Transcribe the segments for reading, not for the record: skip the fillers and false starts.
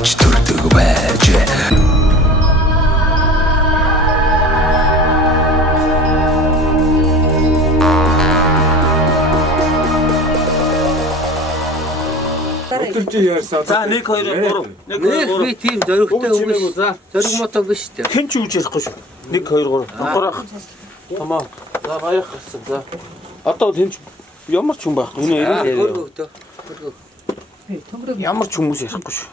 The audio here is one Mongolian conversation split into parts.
авч төрдөг байж. За 1 2 3 1 би тийм зоригтой өгөөс. Зориг мотоо биш үү? Хэн ч үж ярихгүй шүү. 1 2 3 донгорох. Тамаа. За баях гарсан. За. Одоо тэнч ямар ч хүн байхгүй. Энэ Хөргөдөө. ямар ч хүмүүс ярихгүй шүү.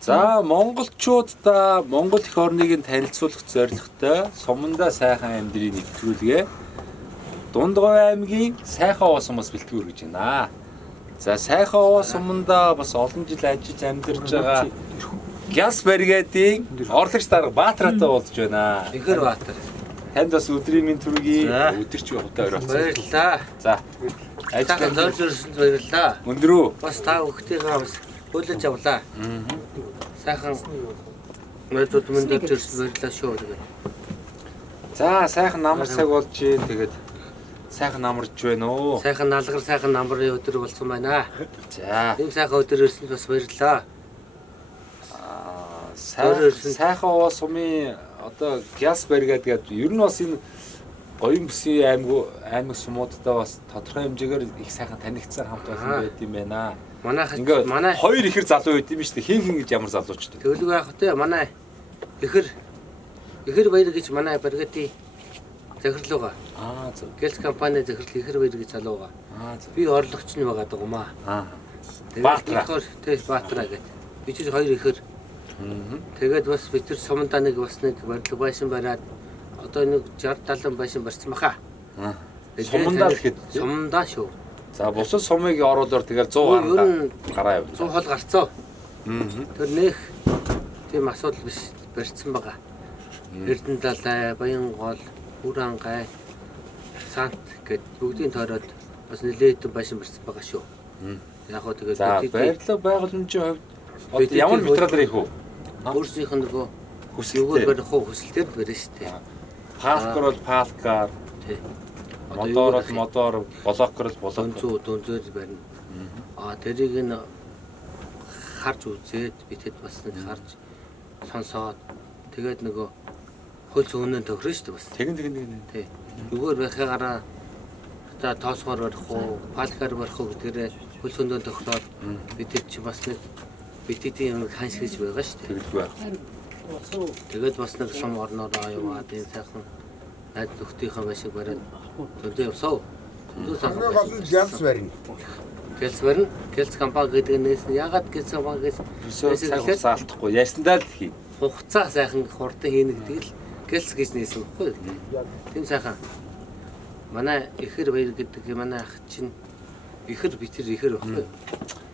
За монголчуудаа Монгол эх орныг нь танилцуулах зорилготой сумандаа сайхан амьдрийг нэвтрүүлгээ. Дундгой аймгийн сайхан овоо сумаас бэлтгэр гэж байна. За сайхан овоо сумандаа бас олон жил ажиллаж амьдарч байгаа Гяс бригадийн орлогч дарга Баатартай уулзж байна. Ихэр Баатар. Танд бас өдрийн минь төргий өдөрч явахтай орооцсон. Баярлалаа. За Ажлын зорж ирсэнд баярлалаа. өндрөө Бас та өгтөйгаа бас хүлээж авлаа. Сайхан мэдүүд минь зорж ирсэнд баярлалаа шүү. за сайхан намар цаг болж гин тэгээд сайхан намарч байна уу. Сайхан налгар сайхан намрын өдөр болсон байна. За Ийм сайхан өдөр ирсэнд бас баярлалаа. сайхан овоо сумын одоо Гяс бригад гэдэг ер нь бас энэ Гоён бүсийн аймаг сумуудтай бас тодорхой хэмжээгээр их сайхан танигдсан хамт олон байт юм байна. Манай хоёр ихэр залуу байт юм шүү дээ. Хин гэж ямар залуучтай. Тэглгүй яах вэ? Манай ихэр баяр гэж манай бригадын захирлууга. Зөв. Гэлс компани захирал ихэр баяр гэж залууга. Зөв. Би орлогч нь байгаа даа. Баатар. Тэг Баатараа гэдэг. Би ч хоёр ихэр. Тэгээд бас бид нар сумдаа нэг барилга байшин бариад одоо нэг 60 70 байшин барьсан баха. Сумдаа л хэд? Сумдаа шүү. За бусад сумыг оруулаад тэгэл 100 гараа явна. 100 хол гарцоо. Тэр нэх тийм асуудал биш барьсан байгаа. Эрдэнэ далай, Баянгол, Хүрангай, Сант гэд бүгдийн тойроод бас нэлээд байшин барьсан байгаа шүү. Яг гоо тэгээд баярлалаа байгууламжийн хувьд ямар материалаар их үү? өөрсдийнх нь нөгөө Хүсэлтээр барих уу хүсэлтээр барина шүү дээ. Палкар бол палкар, Тий. мотор бол мотор, блокер бол блокер. Дүнзээр барина. Тэрийг нь харж үзээд битэд бас нэг харж сонсоод тэгээд нөгөө хөл зөөнөө тохирно шүү дээ бас. Тэгин. Тий. Зүгээр байхаараа одоо тоосгоор барих уу, палкар барих уу гэдгээрээ хөл зөөнөө тохироод битэд чи бас нэг битэдийн юм ханш гэж байгаа шүү дээ. Тэгдэггүй. Тэгээд бас нэг сум орноороо яваад энэ сайхан найд нөхдийнхөө байшиг бариад төдөө явсаа. Хамгийн гол нь Гялс барина. Гэлс барина. Гэлс компани гэдэг нээс нь ягаад гэлс компани гэж Өсөө алдахгүй. Ярьсандаа л хий. хугацаа сайхан хурдан хийнэ гэдэг л гэлс гэж нээсэн байхгүй. Тийм сайхан. Манай ихэр баяр гэдэг манай ах чинь ихэр битэр ихэр байхгүй.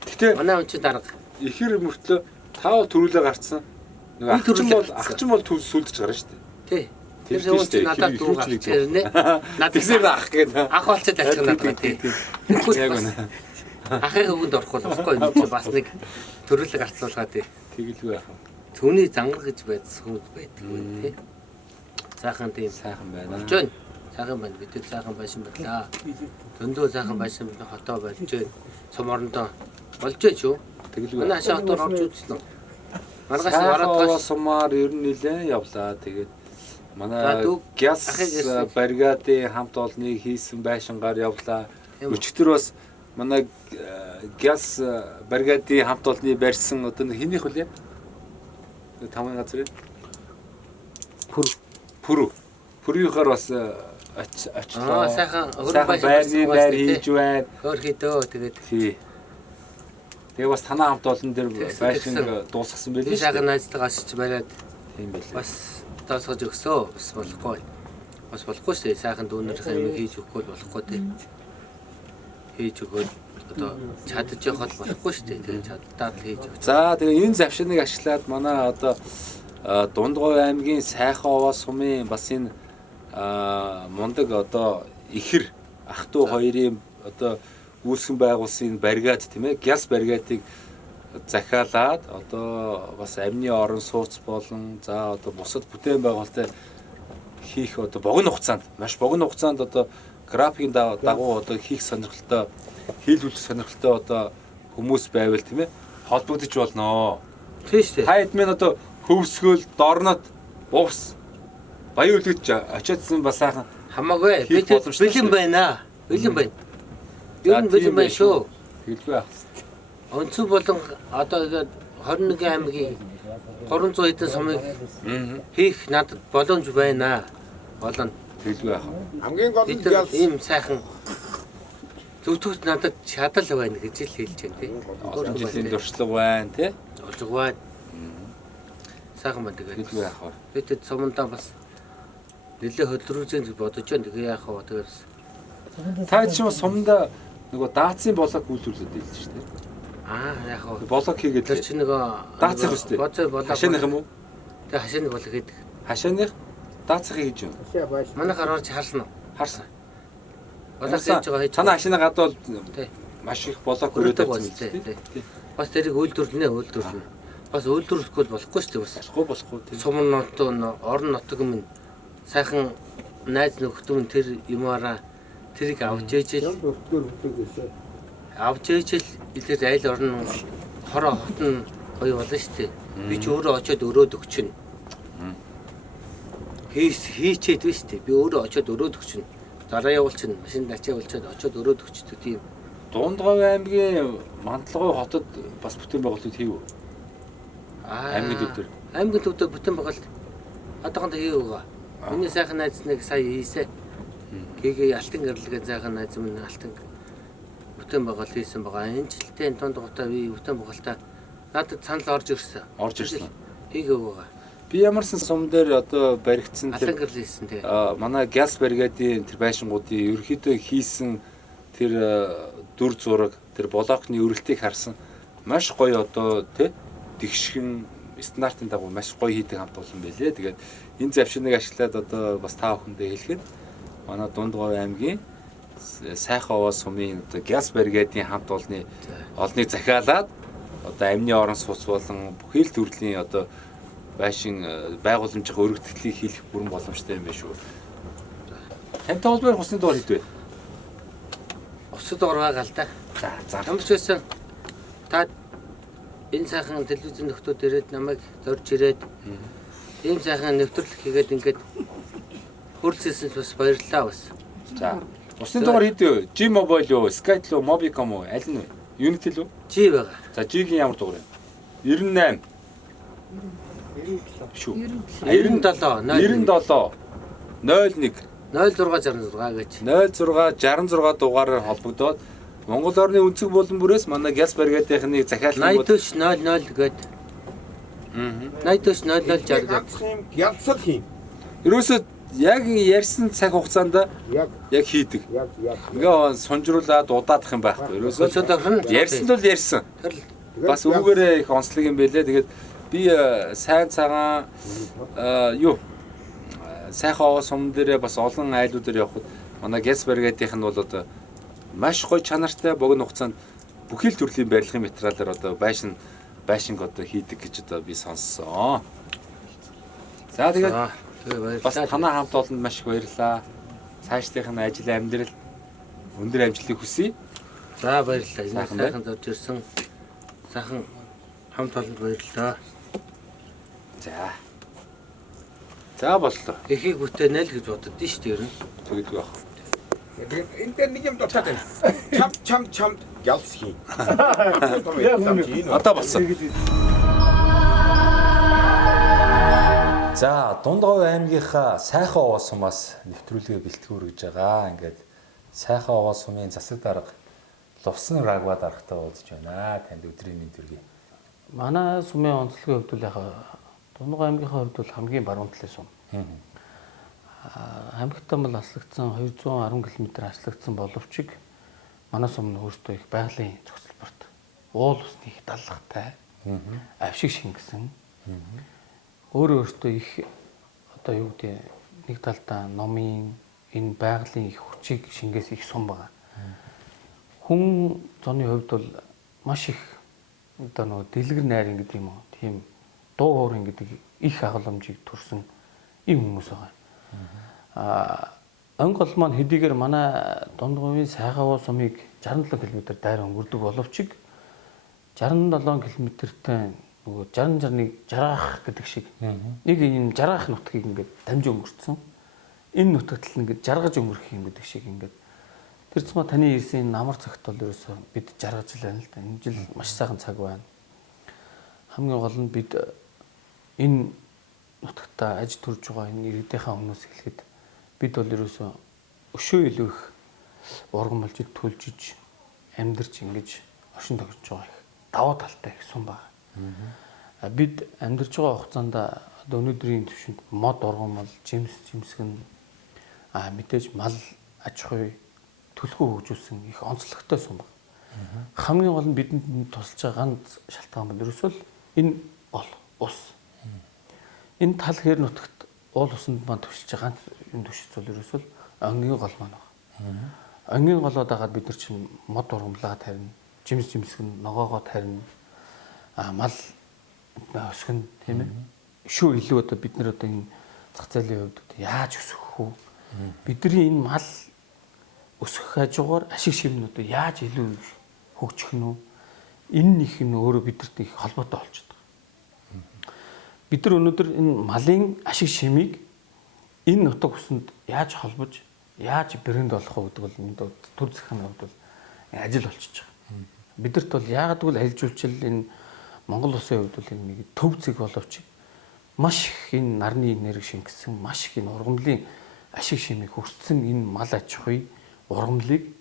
Гэтэ Манай хүн чинь дарга. ихэр мөртлөө тав төрүүлээ гарцсан. Нэг ахчин бол төв сүлдэж гарна шүү дээ. Тий. Тэр хүн чинь надад дүү гарч ирнэ. Надад Тэгсээр ах гэдэг. ах болчиход ачиг надад тий. Яг үнэ. Ахын хөвгөнд орохгүй болохгүй энэ чинь бас нэг төрөлөг арцуулгаа тий. Тэгэлгүй яах вэ? Түүний зангар гэж байдсан хүмүүс байдаг тий. Сайхан тийм Сайхан байна. болж байна. Сайхан байна. Бид сайхан байшин байлаа. Дөндөө сайхан байшин хотоо болж байна. Сум орондоо болж байна шүү. Тэгэлгүй. Манай хашаа хотоор орж үзсэн үү? Маргааш Сайхан ороод сумаар ер нь нэлээд явлаа. Тэгээд манай дүү Гяс ахыг ярьсан. бригадын хамт олныг хийсэн байшингаар явлаа. Өчигдөр бас манай Гяс бригадын хамт олныг барьсан одоо хинийх үлээ? Тамгын газар ээ? Пүрүүхээр бас очлоо. сайхан Сайхан байрны байр хийж байна. хөр хитөө тэгээд Тий. Тэгээ бас танаа хамт олон дээр байшин дуусгасан байл тийм шүү. сайхан найзтайгаа шиж бариад Тийм байл. бас тоосгож өгсөө. Бас болохгүй. Бас болохгүй шүү дээ. Сайхан дүүнэрх юм хийж өгөхгүй болохгүй дээ. Хийж өгөөд одоо чадчих явах болохгүй шүү дээ. Тэгээд чаддаа хийж өгч. За тэгээ энэ завшиныг ашиглаад манай одоо Дундгой аймгийн Сайхан овоо сумын бас энэ мундаг одоо ихэр ах トゥ хоёрын одоо үүсгэн байгуулсан бригад тийм ээ Гяс бригадыг захиалаад одоо бас амны орон сууц болон за одоо бусад бүтээн байгуулалтад хийх одоо богино хугацаанд маш богино хугацаанд одоо графикийн дагуу одоо хийх сонирхолтой хийлүүлэх сонирхолтой одоо хүмүүс байвал тийм ээ холбогдож болно. Тийш үү. Та эдмийн одоо хөвсгөл дорнод бувс баян үлгэж очиадсан бас сайхан Хамаагүй. Хийх Би боломжтой бэлэн шүү. байна. Бэлэн байна. Ер нь бэлэн байна шүү. хэлгүй ах. Өнцөг болон одоо ингээд 21 аймгийн 300 хэдэн сумыг хийх надад боломж байна. Болно. Хэлгүй ах. Хамгийн гол нь Бид нар гялс. ийм сайхан зөвхөн надад чадал байна гэж л хэлж байна тий. Олон жилийн туршлага байна тий. Олж байна. Сайхан байна тэгээд. Хэлгүй ах. Бид сумандаа бас нэлээ хөдөлрүүлсэн гэж бодож байна. Тэгээ яах вэ? Тэгээд Та чинь сумда нөгөө даацын болог үйлдвэрлэдэг л шүү дээ. яах вэ? Болог хийгээд Тэр чинь нөгөө даацах үстэй. боцоо болоо. Хашааных юм уу? Тэгээ хашааны болоо гэдэг. Хашааных даацах хийж юм. Манайхаар орж харсан уу? Харсан. Болоо хийж байгаа хийж. Танаа хашааны гадвал Тий. маш их болог Хүрээдэг хүрээд байна байсан тий. тий. Бас тэрийг үйлдвэрлэнэ. Бас үйлдвэрлэхгүй болохгүй шүү дээ бас. Болохгүй тий. Сумын нотон орон нутаг минь сайхан найз нөхдөм тэр юмараа тэрийг авч ээжэл тэр айл орн хороо хотн гоё болно шүү дээ. Би ч өөрөө очиод өрөөд өгчнө. Хийчээд биш үү? Би өөрөө очиод өрөөд өгчнө. Зараа явуулчихна. Машин ачаа явуулчихад очиод өрөөд өгчдөг тийм. Дундгов аймгийн Мандалгой хотод бас бүтээн байгуулалт хийв. Аймгийн төв дээр. Аймгийн төв дээр бүтээн байгуулалт одоохондоо хийв байгаа. Миний сайхан найз нэг сая хийсэн. Гэгээ алтан гэрлэгээ сайхан найз минь алтан бүтээн байгуулалт хийсэн байгаа. Энэ жилдээ энэ дундгавтаа би бүтээн байгуулалтаа надад санал орж ирсэн. Орж ирсэн. Хийгээв байгаа. Би ямарсан сум дээр одоо баригдсан Алтан тэр гэрэл хийсэн тэгээ. манай газ бригадын тэр байшингуудын ерөөхдөө хийсэн тэр дүр зураг тэр блокны өрөлтийг харсан маш гоё одоо тий тэгшгэн стандартын дагуу маш гоё хийдэг хамт олон байлээ. Тэгээд энэ завшиныг ашиглаад одоо бас та бүхэндээ хэлэхэд манай Дундгов аймгийн сайхан овоо сумын одоо газ бригадын хамт олныг захиалаад одоо амны орон сууц болон бүхэл төрлийн одоо байшин байгууламжийн өргөтгөлийг хийх бүрэн боломжтой юм байна шүү. Тантай холбоор хусны дугаар хийдвэ. Усад орваагаа л да. За Ямар ч байсан та энэ сайхан телевизэн нөхдүүд ирээд намайг зорж ирээд ийм сайхан нэвтрүүлэг хийгээд ингээд хөрөлцсөн бас баярлалаа бас. За. Усны дугаар хийдвэ. G Mobile юу, Skype юу, Mobicom уу, аль нь вэ? Unity л үү? Жи байгаа. За G-ийн ямар дугаар вэ? 98. Шүү. 97 97 01 0666 гэж. 0666 дугаараар холбогдоод Монгол орны өнцөг болон бүрээс манай газ бригадынхны захиалгын 80 гээд. 80 00 60 гээд. юм гялсал хийм. Ерөөсөө яг ярьсан цаг хугацаанд Яг хийдэг. яг. Ингээ сонжруулаад удаадах юм байхгүй. Ерөөсөө Өсөд орно. ярьсан л ярьсан. Бас үүгээрээ их онцлог юм байлээ. Тэгээд би сайн цагаан сайхан овоо сум дээрээ бас олон айлууд дээр явхад манай газ бригадынх нь бол одоо маш гоё чанартай богино хугацаанд бүхэл төрлийн барилгын материалаар одоо байшинг одоо хийдэг гэж одоо би сонссон. За тэгээд тэгээ бас баярлалаа. танаа хамт олонд маш их баярлалаа. Цаашдынх нь ажил амьдрал өндөр амжилтыг хүсье. За баярлалаа. Энэ Сайхан сайхан зорж ирсэн сайхан хамт олонд баярлалаа. За боллоо. Эхийг бүтээнэ л гэж боддоо шүү дээ ер нь. Тэгдэг байх. Энэ дээр нэг юм дутаад байна. Чам гялс хийм. Одоо болсон. За Дундгов аймгийнхаа сайхан овоо сумаас нэвтрүүлгээ бэлтгэн үргэж байгаа. Ингээд сайхан овоо сумын засаг дарга Лувсан Рагва даргатай уулзж байна. Танд өдрийн мэнд хүргэе. Манай сумын онцлогийн хувьд бол яг Дундгов аймгийнхаа хувьд бол хамгийн баруун талын сум. Аймагтаа бол аслагдсан 210 км аслагдсан боловч манай сум нь өөртөө их байгалийн зохицолборт уул усны их даллахтай авшиг шингэсэн. Өөртөө их одоо юу гэдэг нэг талдаа номын энэ байгалийн их хүчийг шингээс их сум байгаа. Хүн зооны хувьд бол маш их одоо нөгөө дэлгэр найрын гэдэг юм уу тийм дуу хоорын гэдэг их хагаламжийг төрсөн ийм хүмүүс байгаа. Онгол маань хэдийгээр манай Дундговын сайхан овоо сумыг 67 км дайран өнгөрдөг боловч 67 км-тэй нөгөө 60-61 жаргах гэдэг шиг нэг юм жаргах нутгийг ингээд дамжин өнгөрцөн. Энэ нутагт л ингээд жаргаж өнгөрөх юм гэдэг шиг ингээд тэр цэма таны ирсэн намар цагт бол ерөөсөө бид жаргаж л байна л да. Энэ жил маш сайхан цаг байна. Хамгийн гол нь бид энэ нутагтаа аж төрж байгаа энэ иргэдийнхээ өмнөөс хэлэхэд бид бол ерөөсөө өшөө илүү их урган болжид төлжиж амьдарч ингэж оршин тогтж байгаа их даваа талтай их сум байна. Бид амьдарч байгаа хугацаанд одоо өнөөдрийн төвшөнд мод урган бол жимсгэн мэдээж мал аж ахуй төлхөө хөгжүүлсэн их онцлогтой сум байна. Хамгийн гол нь бидэнд тусалж байгаа ганц шалтгаан бол ерөөсөө энэ бол ус. Энэ тал хэр нутагт уул усанд маань төвшилж байгаа ганц юм төвшөц бол ерөөсөө ангийн гол маань байна. Ангийн голоод байгаа бид нар чинь мод ургамлаа тарина, жимсгэн ногоогоо тарина, мал өсгөн тийм ээ. Шүү илүү одоо бид нар одоо энэ зах зээлийн хувьд яаж өсгөх вэ? Бидний энэ мал өсгөх хажуугаар ашиг шивнүүд одоо яаж илүү хөгжих нь вэ? Энэ их нь өөрөө бидэрт их холбоотой болчиход байгаа. Бид нар өнөөдөр энэ малын ашиг шимийг энэ нутаг усанд яаж холбож, яаж брэнд болох вэ гэдэг бол энэ төр захын хувьд бол ажил болчихж байгаа. Бидэрт бол яагаад гэвэл альжуулчил энэ Монгол улсын хувьд бол энэ нэг төв зэг боловч маш их энэ нарны энерги шингэсэн, маш их энэ ургамлын ашиг шимийг хүртсэн энэ мал аж ахуй ургамлыг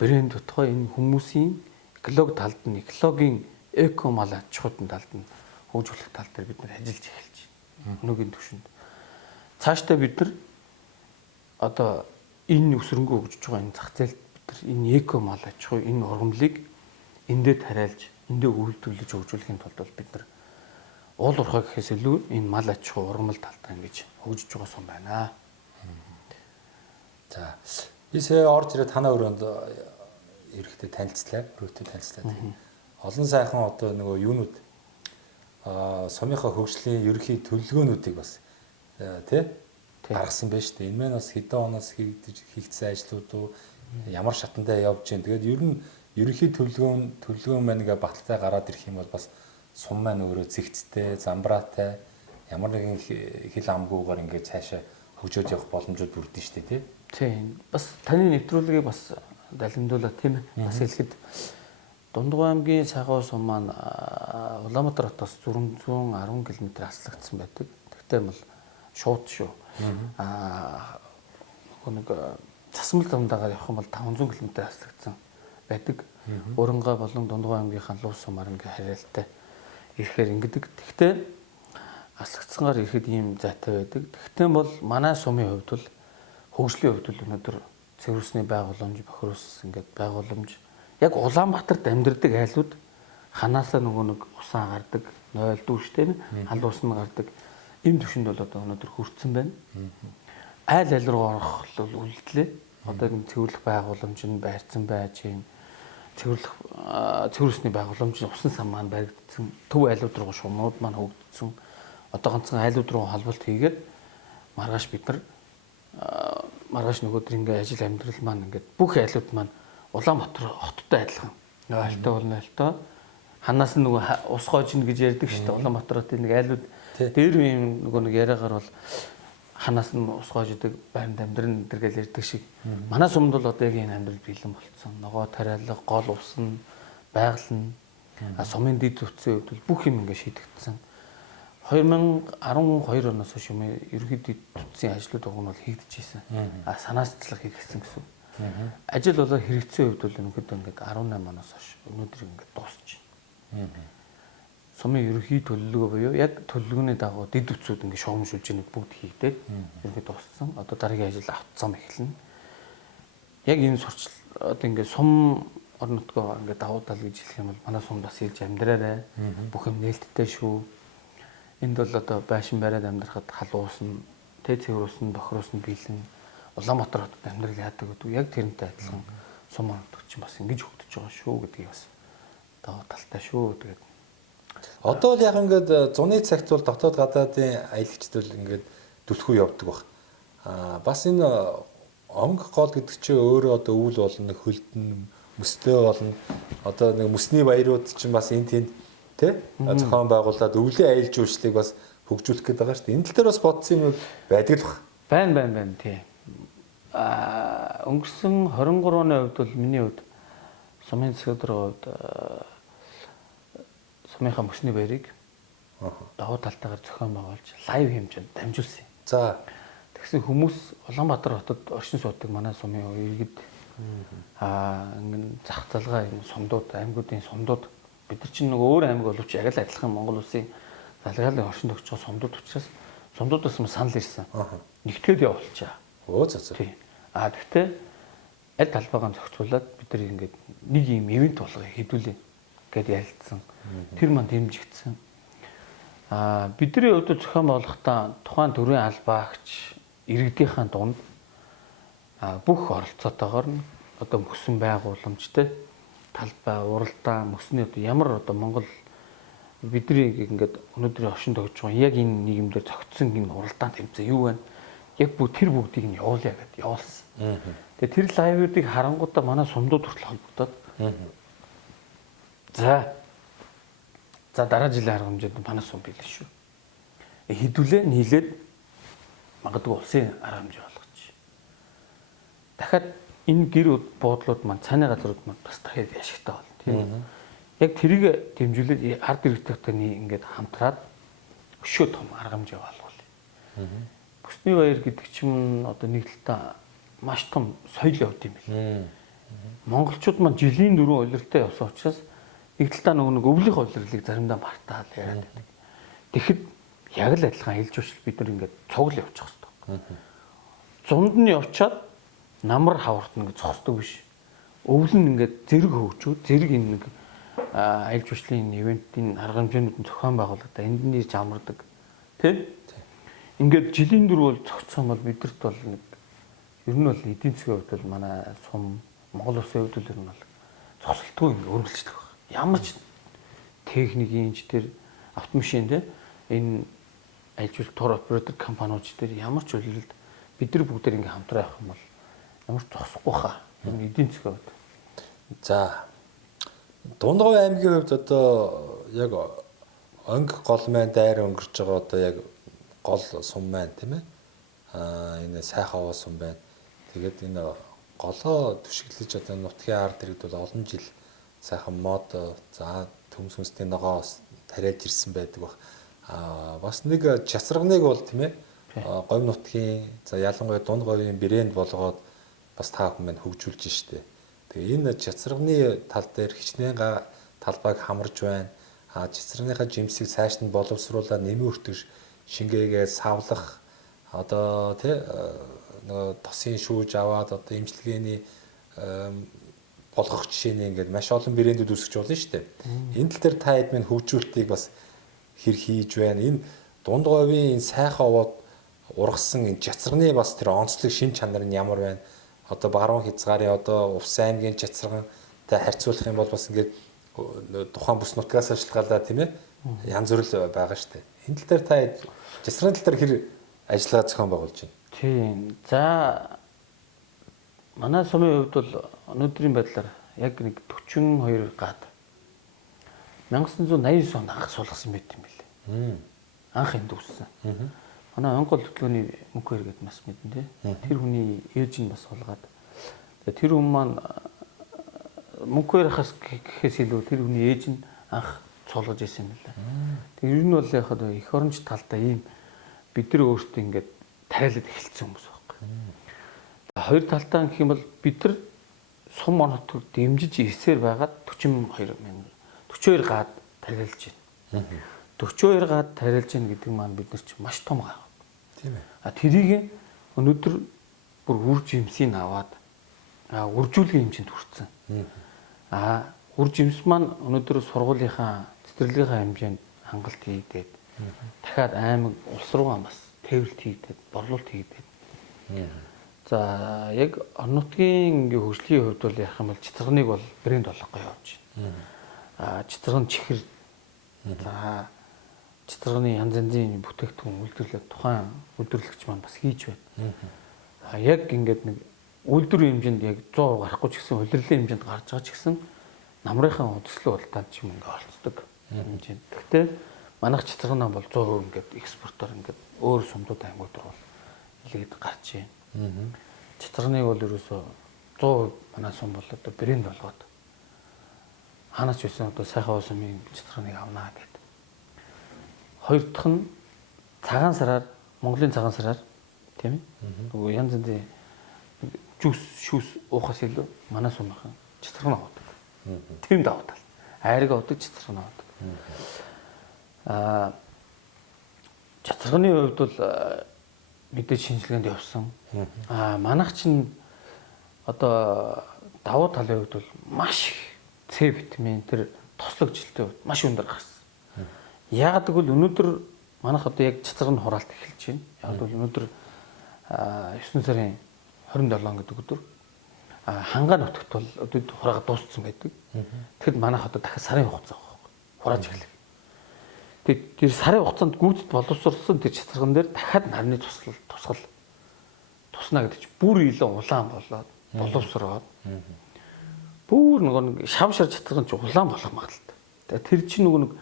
брэнд утгаа энэ хүмүүсийн эколог талд нь экологийн эко мал аж ахуйн талд нь хөгжүүлэх тал дээр бид нар ажиллаж эхэлж байна. Өнөөгийн түвшинд цаашдаа бид нар одоо энэ өсрөнгөө хөгжиж байгаа энэ зах зээлд бид нар энэ эко мал аж ахуй энэ ургамлыг эндээ тариалж эндээ үйлдвэрлэж хөгжүүлэхийн тулд бол бид нар уул уурхай гэхээс илүү энэ мал аж ахуй ургамал талдаа ингэж хөгжиж байгаа сум байна. За би сая орж ирээд танаа өрөөнд эрэхтэй танилцлаа, өрөөтэй танилцлаа. Олон сайхан одоо нөгөө юунууд сумынхаа хөгжлийн ерөнхий төлөвлөгөөнүүдийг бас тий гаргасан байна шүү дээ. Энэ маань бас хэдэн оноос хийгдсэн ажлууд уу ямар шатандаа явж байна. Тэгээд ер нь ерөнхий төлөвлөгөөн маань ингээ баталтай гараад ирэх юм бол бас сум маань өөрөө зэгцтэй, замбраатай ямар нэгэн хил амгүйгээр ингээ цаашаа хөгжөөд явах боломжууд бүрдэн шүү дээ тий. Тийм. Бас таны нэвтрүүлгийг бас далимдуулаад тийм ээ. Бас хэлэхэд Дундгой аймгийн Сайхуу сум маань Улаанбаатар хотоос 410 км аслагдсан байдаг. Тэгтээ бол шууд шүү. Нэг засмал замдаагаар явах юм бол 500 км аслагдсан байдаг. Уранга болон Дундгой аймгийнхаа Луу сумаар ингээ харьяалтай ирэхээр ингэдэг. Тэгтээ аслагдсангаар ирэхэд ийм зайтай байдаг. Тэгтээ бол манай сумын хувьд бол хөгжлийн хувьд бол өнөөдөр цэвэрсний байгууламж, бохирос ингээд байгууламж яг Улаанбаатарт амьдардаг айлууд ханаасаа нөгөө нэг усаа гардаг, нойлдгүй шүү дээ. Хал ус нь гардаг. Ийм төвшөнд бол одоо өнөөдөр хүрсэн байна. Айл руу орох бол үлдлээ. Одоо энэ цэвэрлэх байгууламж нь байрцсан байж юм. Цэвэрсний байгууламж усан сан маань баригдсан. Төв айлууд руу шумнууд маань хөгжсөн. Одоо ганцхан айлууд руу холболт хийгээд маргааш бид нар маргааш нөгөөдөр ингээ ажил амьдрал маань ингээд бүх айлууд маань Улаанбаатар хоттой адилхан. Нойлтой бол нойлтой. Ханаас нь нөгөө ус гоожно гэж ярьдаг шүү дээ. Улаанбаатарт нэг айлууд дээр юм нөгөө нэг яриагаар бол ханаас нь ус гоождаг байранд амьдрын гэдэргээл ярьдаг шиг. Манай сумд бол одоо яг энэ амьдрал бэлэн болцсон. Ногоо тариалга, гол ус нь, байгаль нь, сумын дэд зүтсийн хувьд бүх юм ингээ шийдэгдсэн. 2012 оноос хойш юм ерөнхийдөө төдсөн ажлууд уг нь бол хийгдчихсэн. Санаачлагыг хийгдсэн гэсэн. Ажил болоо хэрэгцээ хувьд бол өнөөдөр ингээд 18 оноос хойш өнөөдөр ингээд дуусч байна. Сумын ерөнхий төлөвлөгөө буюу яг төлөвлөгөөний дагуу дэд үтсүүд ингээд шугамшуулж яаг бүгд хийгдээд ерөнхий дууссан. Одоо дараагийн ажил автцам эхэлнэ. Яг энэ сурчил одоо ингээд сум орон нутгаа ингээд давуу тал гэж хэлэх юм бол манай сум бас хэлж амьдраарай. Бүх юм нээлттэй шүү. Энд бол одоо байшин бариад амьдрахад халуус нь, цэвэр ус нь, бохир ус нь биелэн Улаанбаатар хотод амьдрал яадаг гэдэг яг тэрнтэй адилхан сум орнод чинь бас ингэж хөгдөж байгаа шүү гэдгийг бас даваа талтай шүү тэгээд. Одоо л яг ингээд зуны цагт бол дотоод гадаадын аялагчд бол ингээд түлхүү явдаг баг. Бас энэ онг гол гэдэг чинь өөрөө одоо өвөл болно, хөлдөн, мөстэй болно. Одоо нэг мөсний баярууд чинь бас энэ тэнд тий зохион байгуулад өвлийн аялал жуулчлалыг бас хөгжүүлэх гээд байгаа шүү дээ. Энэ тал дээр бас бодсон юм байдаг л баг. Байна тий. Өнгөрсөн 23 оны хувьд бол миний хувьд сумын засаг өдрийн хувьд сумынхаа мөсний баярыг давуу талтайгаар зохион байгуулж лайв хэмжээнд дамжуулсан. За Тэгсэн хүмүүс Улаанбаатар хотод оршин суудаг манай сумын иргэд ингээд зах залгаа юм сумдууд, аймагуудын сумдууд бид нар чинь нөгөө өөр аймаг боловч яг л адилхан Монгол улсын залгаалын оршин тогтцоо сумдууд учраас сумдуудаас нь санал ирсэн. Нэгтгэд явуулчаа. Оо за. Тий. Гэхдээ аль талбайгаа зохицуулаад бид нар ингээд нэг юм ивент болгоё хэдүүлээ гэд ярилцсан. Тэр маань дэмжигдсэн. Бидний хувьд зохион байгуулахдаа тухайн төрийн албаагч иргэдийнхаа дунд бүх оролцоотойгоор нь одоо мөсөн байгууламжтай талбай уралдаан мөсний одоо ямар одоо Монгол бидний ингээд өнөөдрийн оршин тогтж байгаа яг энэ нийгэмдэр зохицсон энэ уралдаан тэмцээн юу вэ? Яг тэр бүгдийг нь явуулъя гэдээ явуулсан. Тэгээ тэр лайвуудыг харангуудаа манай сумдууд хүртэл холбогдоод за дараа жилийн арга хэмжээнд манай сум билээ шүү. Хэдүүлээ нийлээд магадгүй улсын арга хэмжээ болгоч. Дахиад энэ гэр буудлууд маань цааны газрууд маань бас дахиад яшигтай болно. Тийм. Яг тэрийг дэмжүүлээд ард иргэдтэй ингээд хамтраад өшөө том арга хэмжээ болгоё. Бүсний баяр гэдэг чинь одоо нэг талдаа маш том соёл явд юм байна. Монголчууд маань жилийн дөрөв улиралтай явсан учраас нэг талдаа нэг өвлөх улирлыг заримдаа мартаад яриад байдаг. Тэгэхэд яг л адилхан аялал жуулчлал бид нар ингээд цугл явуучих хэрэгтэй. Зунд нь явчаад намар хавартна гэж зогсдог биш. Өвөл нь ингээд зэрэг хөгжүүд зэрэг энэ нэг аялал жуулчлалын ивентийн арга хэмжээнүүд нь зохион байгуулагдаа энд нь ирж амардаг. Тэ? Ингээд жилийн дөрөв бол зогцсон бол бидэрт бол нэг ер нь бол эдийн засгийн хувьд бол манай сум Монгол улсын хувьд л ер нь бол зогсолтгүй ингээд өргөлжлөх байна. Ямар ч техникийн тэр автомашин тэ энэ аялал жуулчлал тур оператор компаниуд дээр ямар ч үйлрэлд бид нар бүгд ингээд хамтраа явах юм бол ямар ч зогсохгүй хаа. Энэ эдийн засгийн хувьд. За Дундгой аймгийн хувьд одоо яг онг гол маань дайр өнгөрч байгаа одоо яг гол сум маань тийм ээ. Энэ сайхан аваа сум байна. Тэгээд энэ голоо түшиглэж одоо нутгийн ард иргэд бол олон жил сайхан мод за төмс хүнсний ногоос тариалж ирсэн байдаг баг. Бас нэг чацрагныг бол тийм ээ. Говь нутгийн за ялангуяа дунд говийн брэнд болгоод бас та бүхэн маань хөгжүүлж штэ. Тэгээ энэ чацрагны тал дээр хичнээн талбайг хамарж байна. Чацрагныхаа жимсийг цааш нь боловсруулаад нэмийн өртөж шингээгээ савлах одоо тий нөгөө тосын шүүж аваад одоо имчилгээний болгох жишээний ингээд маш олон брэндүүд үүсгэж болно шүү дээ. Энэ тал дээр та хэд минь хөгжүүлэлтийг бас хэр хийж байна. Энэ дунд говийн энэ сайхан овоод ургасан энэ чацрагны бас тэр онцлог шин чанар нь ямар байна. Одоо баруун хязгаарын одоо Увс аймгийн чацрагантай харьцуулах юм бол бас ингээд тухайн бүс нутгаас шалтгаалаад тийм ээ янз бүр л байгаа шүү дээ. Энэ тал дээр та чацрагны тал дээр хэр ажиллагаа зохион байгуулж байна? Тийм. За манай сумын хувьд бол өнөөдрийн байдлаар яг нэг 42 гад 1989 онд анх суулгасан байт юм билээ. Анх энд үссэн. Манай Монгол хөтөлбөрийн мөнхөр гэдэг бас мэдэн тий. Тэр хүний ээж нь бас суулгаад. Тэр хүн маань мөнхөр хас гэхээс илүү тэр хүний ээж нь анх суулгаж ирсэн юм байна. Тэр ер нь бол яг эх оронч талдаа ийм бид нар өөрсдөө ингээд тариалаад эхэлсэн хүмүүс байхгүй. Хоёр талдаа гэх юм бол бид нар сум онотог дэмжиж ирсээр байгаад 42 гад тариалж байна. 42 гад тариалж байна гэдэг маань бид нар чинь маш том гав. Тийм ээ. Тэрийг өнөөдөр бүр үр жимсийг аваад үржүүлгийн хэмжээнд хүрсэн. Үр жимс маань өнөөдөр сургуулийнхаа цэцэрлэгийнхаа хэмжээнд хангалт хийгээд дахиад аймаг улс руугаа бас тээвэрлт хийгээд борлуулалт хийгээд. За яг орон нутгийн ингээ хөгжлийн хувьд бол ярих юм бол чицэрганыг бол брэнд болгоё явж байна. Чицэрган чихэр за чицэрганы янз янзын бүтээгдэхүүн үйлдвэрлэх тухайн үйлдвэрлэгч маань бас хийж байна. Яг ингээд нэг үйлдвэрийн хэмжээнд яг 100% гарахгүй ч гэсэн улирлын хэмжээнд гарч байгаа ч гэсэн намрынхаа өдөслөө уралдаанд ч юм ингээ оролцдог. хэмжээнд. Гэхдээ манайх цэцэргэн нам бол 100% ингээд экспортоор ингээд өөр сумдууд аймагууд руу илгээд гарч байна. Цэцэргэныг бол ерөөсөө 100% манай сум бол одоо брэнд болгоод ханаач байсан одоо сайхан сумын цэцэргэнийг авнаа гэдэг. Хоёр дахь нь цагаан сараар Монголын цагаан сараар тийм ээ. Нөгөө янз бүрийн жуус шүүс уухаас илүү манай сумынхан цэцэргэн авдаг. Тийм даваад тал. Айрыг авдаг, цэцэргэн авдаг. Цэцэргэний хувьд бол мэдээж шинжилгээнд явсан. Манайх чинь одоо давуу талын хувьд бол маш их С витамин тэр тослог жилтэй хувьд маш өндөр гарсан. Яагаад гэвэл өнөөдөр манайх одоо яг цэцэргэн хураалт эхэлж байна. Яг бол өнөөдөр 9 сарын 27 гэдэг өдөр хангаа нутагт бол одоо хураагаа дууссан байдаг. Тэгэхэд манайх одоо дахиад сарын хугацаа байхгүй. Хурааж эхэллээ. Тэгээд тэр сарын хугацаанд гүйцэд боловсруулсан тэр цэцэргэн дээр дахиад нарны тусгал туснаа гэдэг чинь бүр илүү улаан болоод боловсроод бүр нэг шав шар цэцэргэн чинь улаан болох магадaltaй. Тэгээд тэр чинь нэг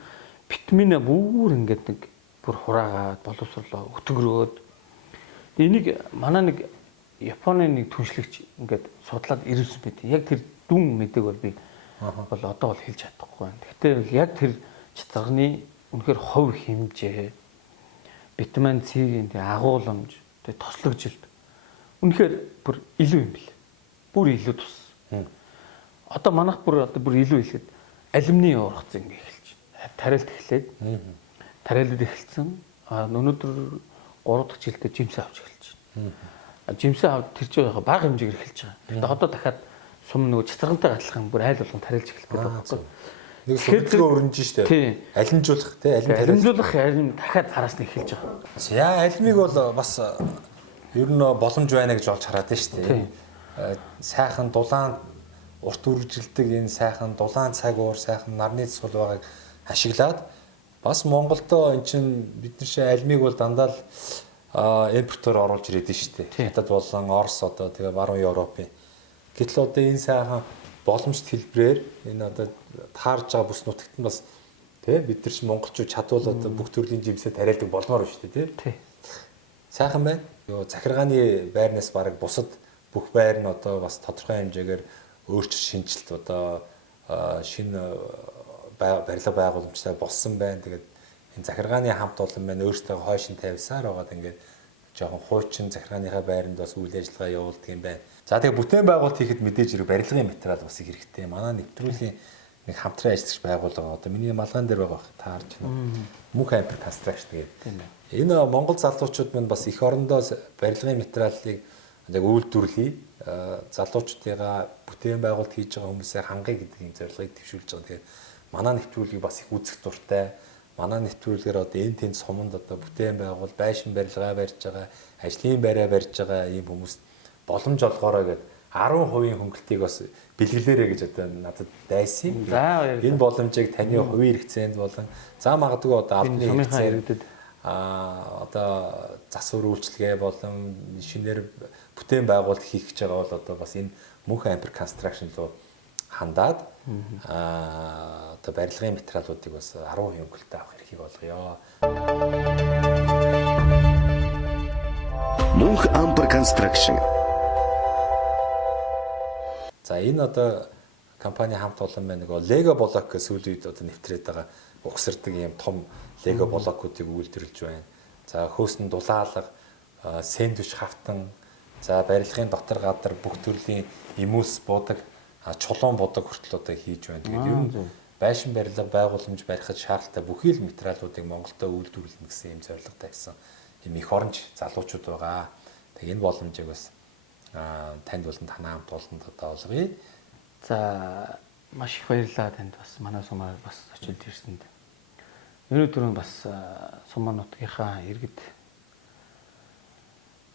витаминаа бүр ингээд нэг бүр хураагаад боловсрлоо өтгөрөөд энийг манай нэг Японы нэг түншлэгч ингээд судлаад ирүүлсэн байт. Яг тэр дүн мэдээг бол би бол одоо бол хэлж чадахгүй байна. Гэхдээ яг тэр цэцэргэний үнэхээр хувь хэмжээ, витамин С-ийн агуулмж, тослог жилд үнэхээр бүр илүү юм бэл. Бүр илүү тус. Одоо манайх бүр илүү хэлэхэд алюминий ургац ингээ эхэлж байна. Тариалт эхлээд тариалууд эхэлсэн. Өнөөдөр 3 дахь жилдээ жимсээ авч эхэлж байна. Жимсээ авд тэр чинь бага хэмжээгээр эхэлж байгаа. Тэгээд одоо дахиад сум нөгөө цэцэргэнтэй адилхан бүр айл болгон тариалж эхлэх гэдэг байна. Нэг сүлжлэг өрнөж штэ. Алимжуулах тий, алимжуулах алим дахиад араас нь эхэлж байгаа. Яа, алимыг бол бас ер нь боломж байна гэж олж хараад байна штэ. Сайхан дулаан урт үржилдэг энэ сайхан дулаан цаг уур, сайхан нарны цэцгэл байгааг ашиглаад бас Монголдо эн чин бид нар шиг алимыг бол дандаа л импортоор оруулж ирээд нь штэ. Хятад болон Орос одоо тэгээ баруун Европын. Гэтэл одоо энэ сайхан боломжит хэлбрээр энэ одоо таарж байгаа бүс нутагт нь бас тий бид нар ч монголчууд чадвал одоо бүх төрлийн жимсээ тариалдаг болмоор байна шүү дээ тий. Сайхан байна. Юу захиргааны байрнаас бараг бусад бүх байр нь одоо бас тодорхой хэмжээгээр өөрчлөлт шинжилт одоо шинэ барилга байгууламжтай болсон байна. Тэгээд энэ захиргааны хамт олон маань өөрсдөө хойшин тавьсаар байгаад ингээд жоохон хуучин захиргааныхаа байранд бас үйл ажиллагаа явуулдаг юм байна. За тэгээ бүтээн байгуулалт хийхэд мэдээж хэрэг барилгын материал бас их хэрэгтэй. Манай нэвтрүүлгийн нэг хамтран ажиллагч байгууллага одоо миний малгайн дээр байгаа таарч байна. Мөнх ампер констракшн гэдэг. Энэ Монгол залуучууд мань бас их орондоо барилгын материалыг яг үйлдвэрлэе. Залуучдыгаа бүтээн байгуулалт хийж байгаа хүмүүсээ хангая гэдэг юм зорилгыг төвшүүлж байгаа. Тэгээд манай нэвтрүүлгийг бас их үзэх дуртай. Манай нэвтрүүлгээр одоо энэ тэнд суманд одоо бүтээн байгуул, байшин барилгаа барьж байгаа, ажлын байраа барьж байгаа ийм хүмүүс боломж олгоорой гэдэг 10% хөнгөлтийг бас бэлгэлээрэй гэж одоо надад дайсан. Энэ боломжийг таны хувийн хэрэгцээнд болон за магадгүй одоо албаны хэрэгцээнд одоо засвар үйлчилгээ болон шинээр бүтээн байгуулалт хийх гэж байгаа бол одоо бас энэ мөнх ампер констракшн руу хандаад одоо барилгын материалуудыг бас 10% хөнгөлтөд авах эрхийг олгоё. Мөнх ампер констракшн. За энэ одоо компани хамт олон байна нөгөө Lego блок гэсэн сүүлийн үед одоо нэвтрээд байгаа угсардаг ийм том Lego блокуудыг үйлдвэрлэж байна. За хөөсөн дулаалга, сэндвич хавтан, за барилгын дотор гадар бүх төрлийн имүүс буудаг, чулуун буудаг хүртэл одоо хийж байна. Тэгээд ер нь байшин барилга байгууламж барихад шаардлагатай бүхий л материалуудыг Монголдо үйлдвэрлэнэ гэсэн ийм зорилго тавьсан. Ийм их оронч залуучууд байгаа. Тэгээд энэ боломжийг бас танд болон танай хамт олонд одоо олгоё. За маш их баярлалаа танд бас манай сумаар бас очилж ирсэнд. Өнөөдөр бас сумын нутгийнхаа иргэд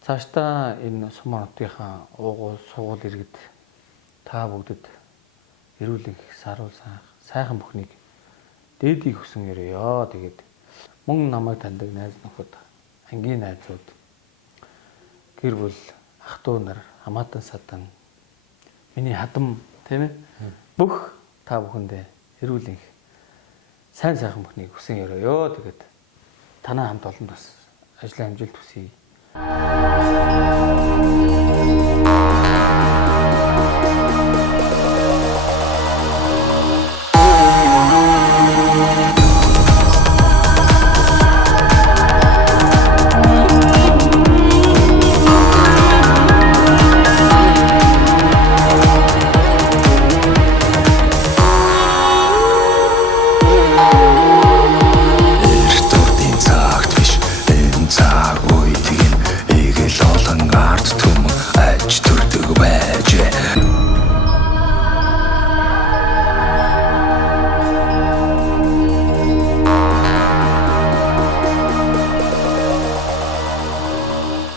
цаашдаа энэ сумын нутгийнхаа уугуул сугуул иргэд та бүгдэд эрүүл их саруул сайхан бүхнийг дээдийг хүсэн өрөөё. Тэгээд мөн намайг таньдаг найз нөхөд, ангийн найзууд, гэр бүл, ах トゥ нар, хамаатан садан, миний хадам тийм ээ бүх та бүхэндээ эрүүл их сайн сайхан бүхнийг хүсэн ёроё. Тэгээд танаа хамт олонд бас ажлын амжилт хүсье.